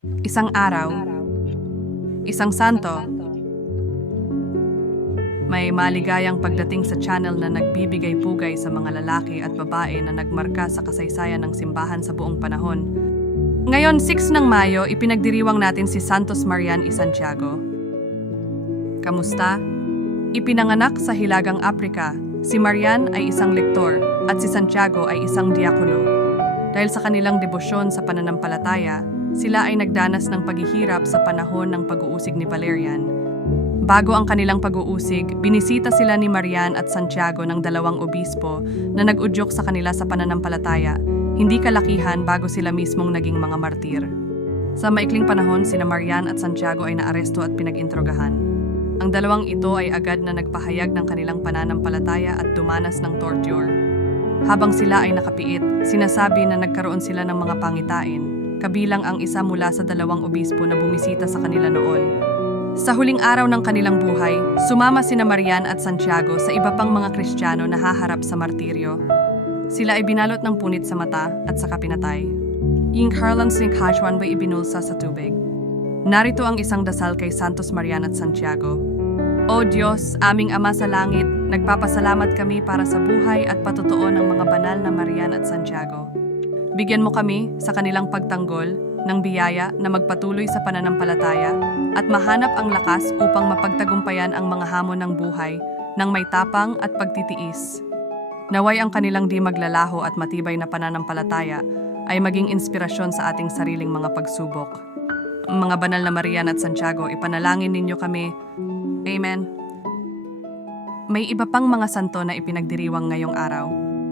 Isang araw, isang santo, may maligayang pagdating sa channel na nagbibigay pugay sa mga lalaki at babae na nagmarka sa kasaysayan ng simbahan sa buong panahon. Ngayon, 6 ng Mayo, ipinagdiriwang natin si Santos Marian y Santiago. Kamusta? Ipinanganak sa Hilagang Aprika, si Marian ay isang lektor at si Santiago ay isang diakono. Dahil sa kanilang debosyon sa pananampalataya, sila ay nagdanas ng paghihirap sa panahon ng pag-uusig ni Valerian. Bago ang kanilang pag-uusig, binisita sila ni Marian at Santiago ng dalawang obispo na nag-udyok sa kanila sa pananampalataya, hindi kalakihan bago sila mismong naging mga martir. Sa maikling panahon, sina Marian at Santiago ay naaresto at pinag-introgahan. Ang dalawang ito ay agad na nagpahayag ng kanilang pananampalataya at dumanas ng torture. Habang sila ay nakapiit, sinasabi na nagkaroon sila ng mga pangitain, kabilang ang isa mula sa dalawang obispo na bumisita sa kanila noon. Sa huling araw ng kanilang buhay, sumama sina Marian at Santiago sa iba pang mga Kristiyano na haharap sa martiryo. Sila ay binalot ng punit sa mata at saka pinatay. Yung Harlan ni Kajwan ay ibinulsa sa tubig. Narito ang isang dasal kay Santos Marian at Santiago. O Diyos, aming Ama sa Langit, nagpapasalamat kami para sa buhay at patutuo ng mga banal na Marian at Santiago. Bigyan mo kami sa kanilang pagtanggol ng biyaya na magpatuloy sa pananampalataya at mahanap ang lakas upang mapagtagumpayan ang mga hamon ng buhay ng may tapang at pagtitiis. Naway ang kanilang di maglalaho at matibay na pananampalataya ay maging inspirasyon sa ating sariling mga pagsubok. Mga banal na Marian at Santiago, ipanalangin ninyo kami. Amen. May iba pang mga santo na ipinagdiriwang ngayong araw.